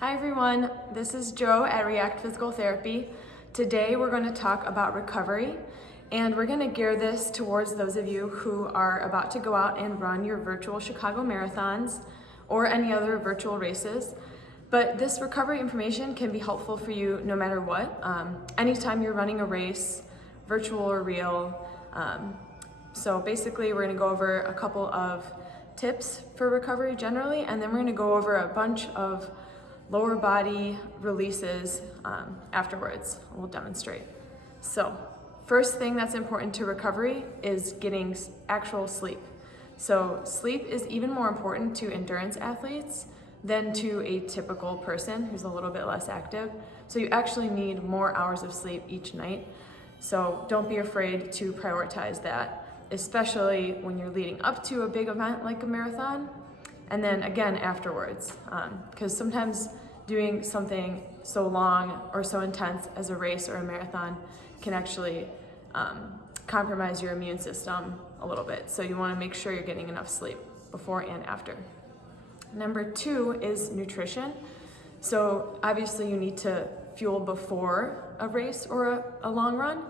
Hi everyone, this is Jo at React Physical Therapy. Today we're going to talk about recovery, and we're going to gear this towards those of you who are about to go out and run your virtual Chicago marathons or any other virtual races. But this recovery information can be helpful for you no matter what. Anytime you're running a race, virtual or real. So basically we're going to go over a couple of tips for recovery generally, and then we're going to go over a bunch of lower body releases afterwards. We'll demonstrate. So first thing that's important to recovery is getting actual sleep. So sleep is even more important to endurance athletes than to a typical person who's a little bit less active. So you actually need more hours of sleep each night. So don't be afraid to prioritize that, especially when you're leading up to a big event like a marathon, and then again afterwards, because sometimes doing something so long or so intense as a race or a marathon can actually compromise your immune system a little bit. So you want to make sure you're getting enough sleep before and after. Number 2 is nutrition. So obviously you need to fuel before a race or a long run,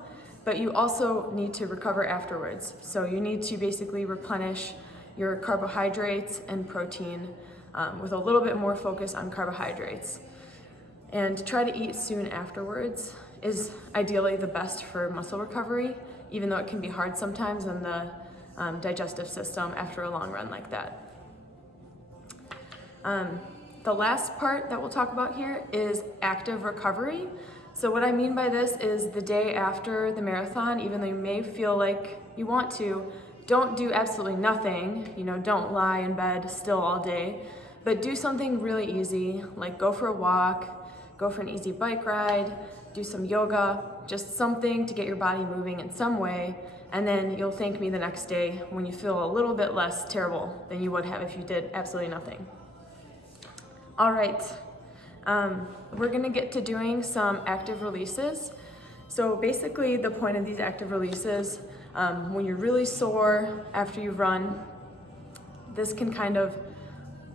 but you also need to recover afterwards. So you need to basically replenish your carbohydrates and protein with a little bit more focus on carbohydrates. And try to eat soon afterwards is ideally the best for muscle recovery, even though it can be hard sometimes on the digestive system after a long run like that. The last part that we'll talk about here is active recovery. So what I mean by this is the day after the marathon, even though you may feel like you want to, don't do absolutely nothing. Don't lie in bed still all day, but do something really easy, like go for a walk, go for an easy bike ride, do some yoga, just something to get your body moving in some way, and then you'll thank me the next day when you feel a little bit less terrible than you would have if you did absolutely nothing. All right, we're gonna get to doing some active releases. So basically the point of these active releases, when you're really sore after you've run, this can kind of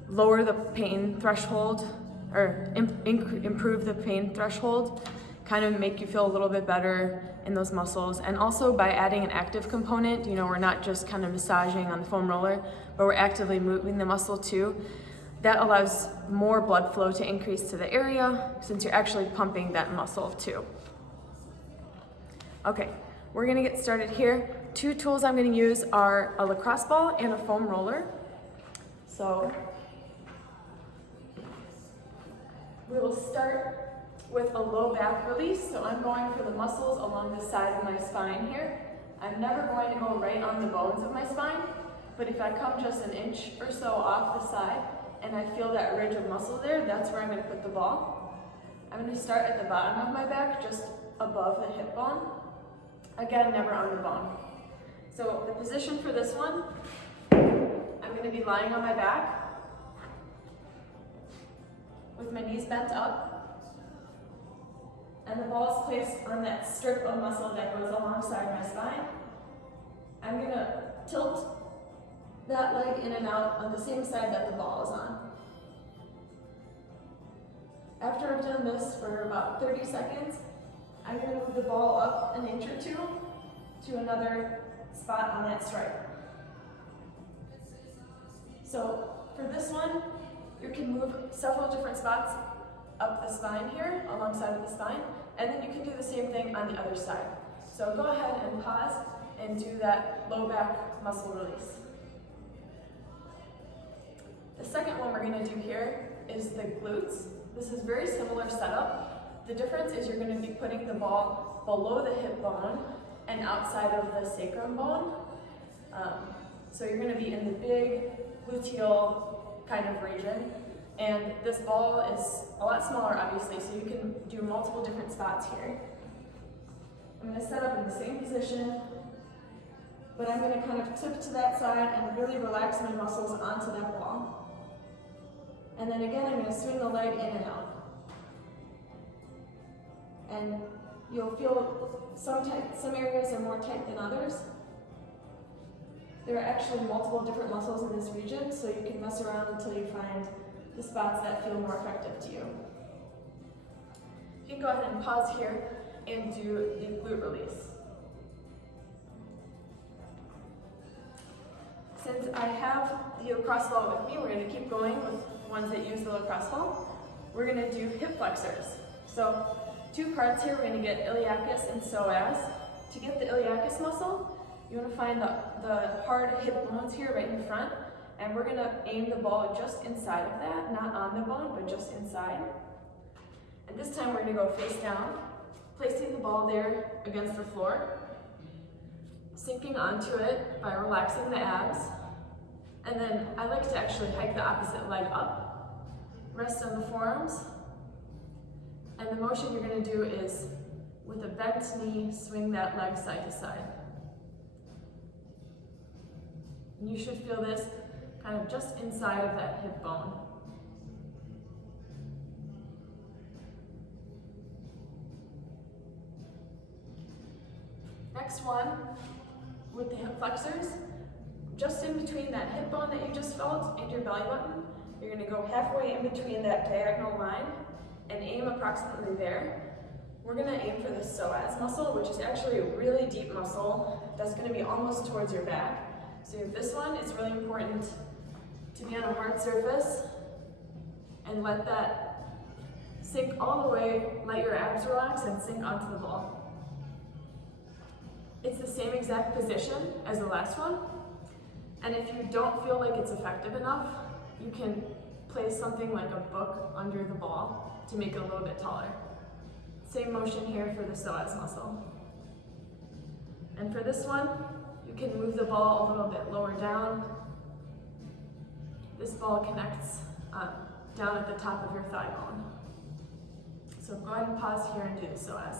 lower the pain threshold or improve the pain threshold, kind of make you feel a little bit better in those muscles. And also by adding an active component, we're not just kind of massaging on the foam roller, but we're actively moving the muscle too. That allows more blood flow to increase to the area since you're actually pumping that muscle too. Okay, we're gonna get started here. 2 tools I'm gonna use are a lacrosse ball and a foam roller. So we will start with a low back release. So I'm going for the muscles along the side of my spine here. I'm never going to go right on the bones of my spine, but if I come just an inch or so off the side and I feel that ridge of muscle there, that's where I'm gonna put the ball. I'm gonna start at the bottom of my back, just above the hip bone. Again, never on the bone. So the position for this one, I'm going to be lying on my back with my knees bent up, and the ball is placed on that strip of muscle that goes alongside my spine. I'm going to tilt that leg in and out on the same side that the ball is on. After I've done this for about 30 seconds, I'm going to move the ball up an inch or 2 to another spot on that stripe. So for this one, you can move several different spots up the spine here, alongside of the spine, and then you can do the same thing on the other side. So go ahead and pause and do that low back muscle release. The second one we're going to do here is the glutes. This is very similar setup. The difference is you're going to be putting the ball below the hip bone and outside of the sacrum bone. So you're going to be in the big gluteal kind of region. And this ball is a lot smaller, obviously, so you can do multiple different spots here. I'm going to set up in the same position, but I'm going to kind of tip to that side and really relax my muscles onto that ball. And then again, I'm going to swing the leg in and out. And you'll feel some areas are more tight than others. There are actually multiple different muscles in this region, so you can mess around until you find the spots that feel more effective to you. You can go ahead and pause here and do the glute release. Since I have the lacrosse ball with me, we're going to keep going with ones that use the lacrosse ball. We're going to do hip flexors. So 2 parts here, we're going to get iliacus and psoas. To get the iliacus muscle, you want to find the hard hip bones here right in front, and we're going to aim the ball just inside of that, not on the bone, but just inside. And this time we're going to go face down, placing the ball there against the floor, sinking onto it by relaxing the abs, and then I like to actually hike the opposite leg up, rest on the forearms, and the motion you're going to do is with a bent knee, swing that leg side to side. And you should feel this kind of just inside of that hip bone. Next one, with the hip flexors, just in between that hip bone that you just felt and your belly button, you're going to go halfway in between that diagonal line and aim approximately there. We're going to aim for the psoas muscle, which is actually a really deep muscle that's going to be almost towards your back. So this one, it's really important to be on a hard surface and let that sink all the way, let your abs relax and sink onto the ball. It's the same exact position as the last one, and if you don't feel like it's effective enough, you can place something like a book under the ball to make it a little bit taller. Same motion here for the psoas muscle. And for this one, you can move the ball a little bit lower down. This ball connects down at the top of your thigh bone. So go ahead and pause here and do the psoas.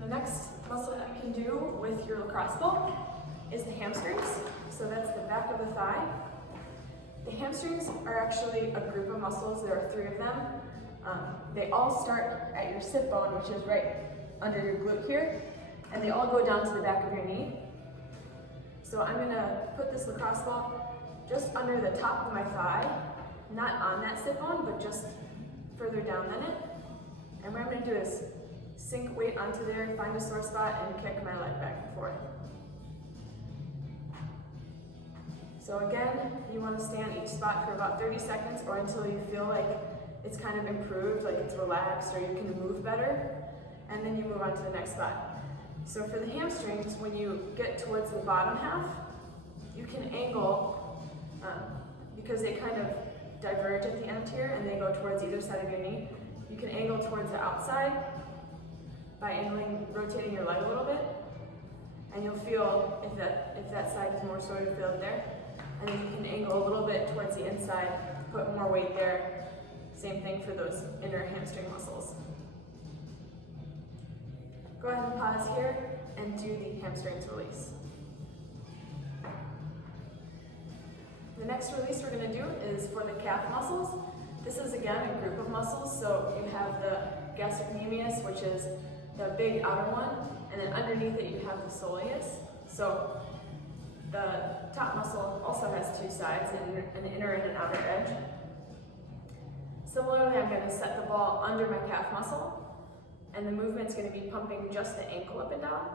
The next muscle that you can do with your lacrosse ball is the hamstrings. So that's the back of the thigh. The hamstrings are actually a group of muscles. There are 3 of them. They all start at your sit bone, which is right under your glute here, and they all go down to the back of your knee. So I'm going to put this lacrosse ball just under the top of my thigh, not on that sit bone, but just further down than it. And what I'm going to do is sink weight onto there, find a sore spot, and kick my leg back and forth. So again, you want to stay on each spot for about 30 seconds or until you feel like it's kind of improved, like it's relaxed or you can move better, and then you move on to the next spot. So for the hamstrings, when you get towards the bottom half, you can angle, because they kind of diverge at the end here and they go towards either side of your knee, you can angle towards the outside by rotating your leg a little bit, and you'll feel if that side is more sort of filled there. And then you can angle a little bit towards the inside, put more weight there. Same thing for those inner hamstring muscles. Go ahead and pause here and do the hamstrings release. The next release we're going to do is for the calf muscles. This is again a group of muscles. So you have the gastrocnemius, which is the big outer one, and then underneath it you have the soleus. So the top muscle also has 2 sides, an inner and an outer edge. Similarly, I'm going to set the ball under my calf muscle, and the movement's going to be pumping just the ankle up and down.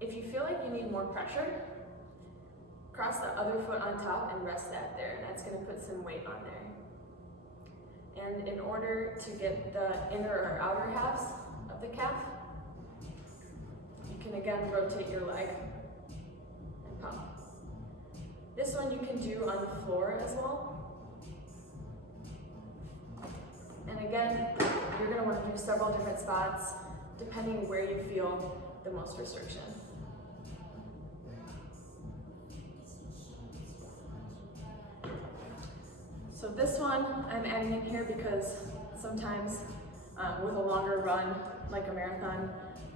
If you feel like you need more pressure, cross the other foot on top and rest that there, and that's going to put some weight on there. And in order to get the inner or outer halves of the calf, you can again rotate your leg. This one you can do on the floor as well. And again, you're going to want to do several different spots depending where you feel the most restriction. So this one I'm adding in here because sometimes with a longer run, like a marathon,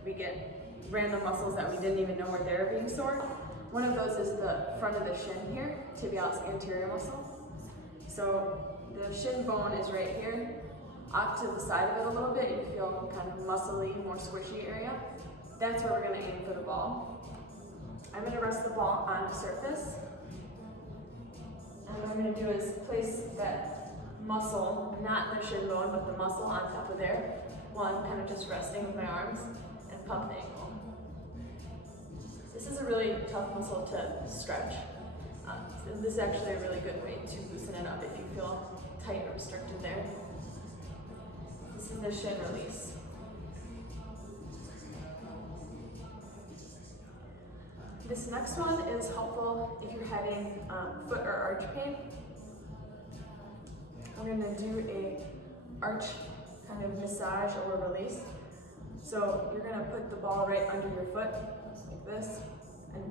we get random muscles that we didn't even know were there being sore. One of those is the front of the shin here, tibialis anterior muscle. So the shin bone is right here. Off to the side of it a little bit, you feel kind of muscly, more squishy area. That's where we're going to aim for the ball. I'm going to rest the ball on a surface. And what I'm going to do is place that muscle, not the shin bone, but the muscle on top of there, while I'm kind of just resting with my arms and pump the ankle. This is a really tough muscle to stretch. So this is actually a really good way to loosen it up if you feel tight or restricted there. This is the shin release. This next one is helpful if you're having foot or arch pain. We're going to do a arch kind of massage or release. So you're going to put the ball right under your foot like this, and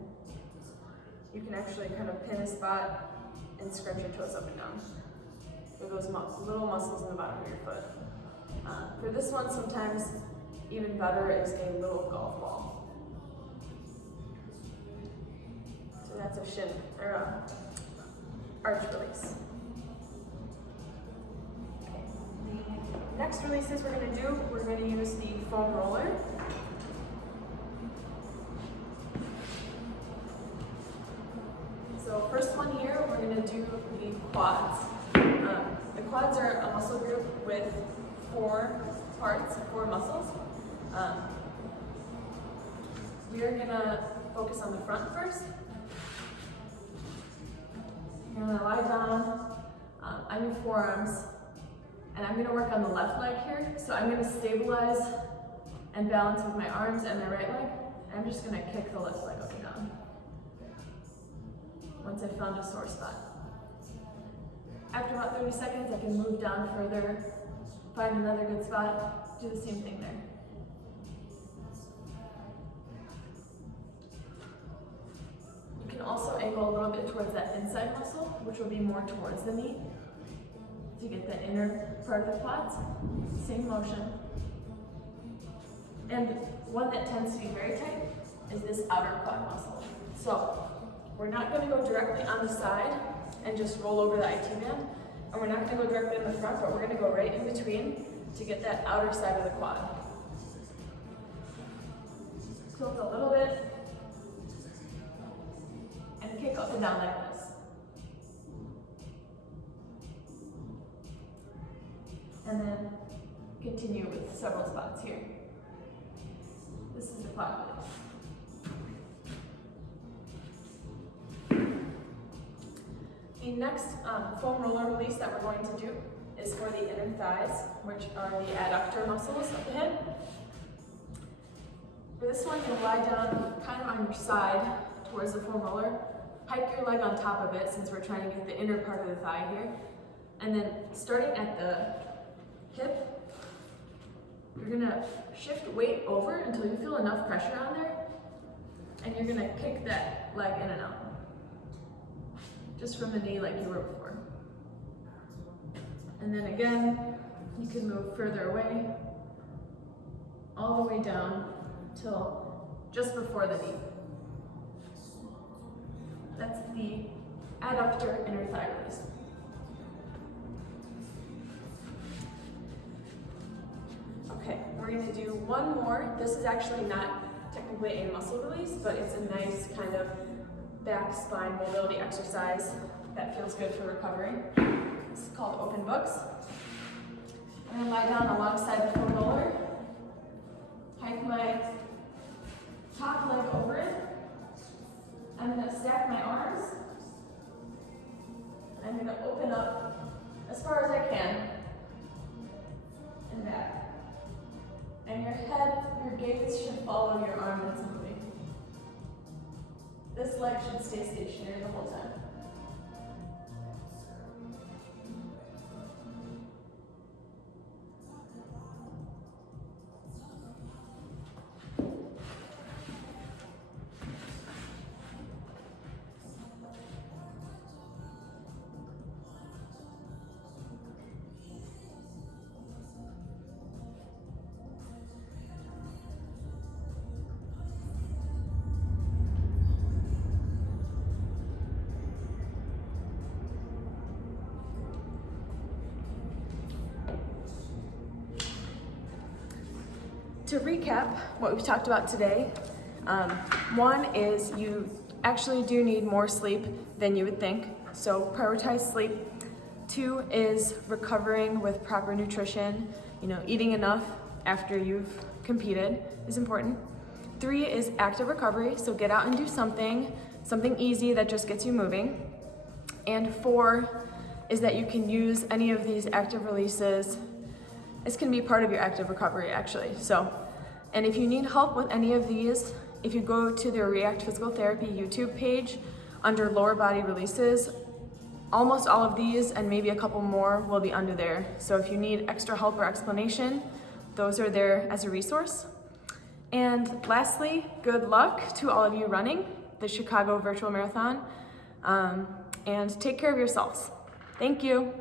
you can actually kind of pin a spot and scrunch your toes up and down for those little muscles in the bottom of your foot. For this one, sometimes even better is a little golf ball. So that's a shin or arch release. Okay. The next releases we're going to use the foam roller. So first one here, we're going to do the quads. The quads are a muscle group with 4 parts, 4 muscles. We are going to focus on the front first. You're going to lie down on your forearms, and I'm going to work on the left leg here. So I'm going to stabilize and balance with my arms and my right leg. I'm just going to kick the left leg up and down once I've found a sore spot. After about 30 seconds, I can move down further, find another good spot, do the same thing there. You can also angle a little bit towards that inside muscle, which will be more towards the knee, to get the inner part of the quads. Same motion. And one that tends to be very tight is this outer quad muscle. So we're not going to go directly on the side and just roll over the IT band, and we're not going to go directly in the front, but we're going to go right in between to get that outer side of the quad. Tilt a little bit and kick up and down like this. And then continue with several spots here. This is the quad release. The next foam roller release that we're going to do is for the inner thighs, which are the adductor muscles of the hip. For this one, you'll lie down kind of on your side towards the foam roller. Hike your leg on top of it, since we're trying to get the inner part of the thigh here. And then starting at the hip, you're going to shift weight over until you feel enough pressure on there, and you're going to kick that leg in and out, just from the knee like you were before. And then again, you can move further away, all the way down till just before the knee. That's the adductor inner thigh release. Okay, we're going to do one more. This is actually not technically a muscle release, but it's a nice kind of back spine mobility exercise that feels good for recovery. This is called open books. I'm going to lie down alongside the foam roller, hike my top leg over it. I'm going to stack my arms. I'm going to open up as far as I can and back. And your head, your gaze should follow your arm that's moving. This leg should stay stationary the whole time. To recap what we've talked about today, One is you actually do need more sleep than you would think, so prioritize sleep. 2 is recovering with proper nutrition. Eating enough after you've competed is important. 3 is active recovery, so get out and do something easy that just gets you moving. And 4 is that you can use any of these active releases. This can be part of your active recovery actually. And if you need help with any of these, if you go to the React Physical Therapy YouTube page under lower body releases, almost all of these and maybe a couple more will be under there. So if you need extra help or explanation, those are there as a resource. And lastly, good luck to all of you running the Chicago Virtual Marathon, and take care of yourselves. Thank you.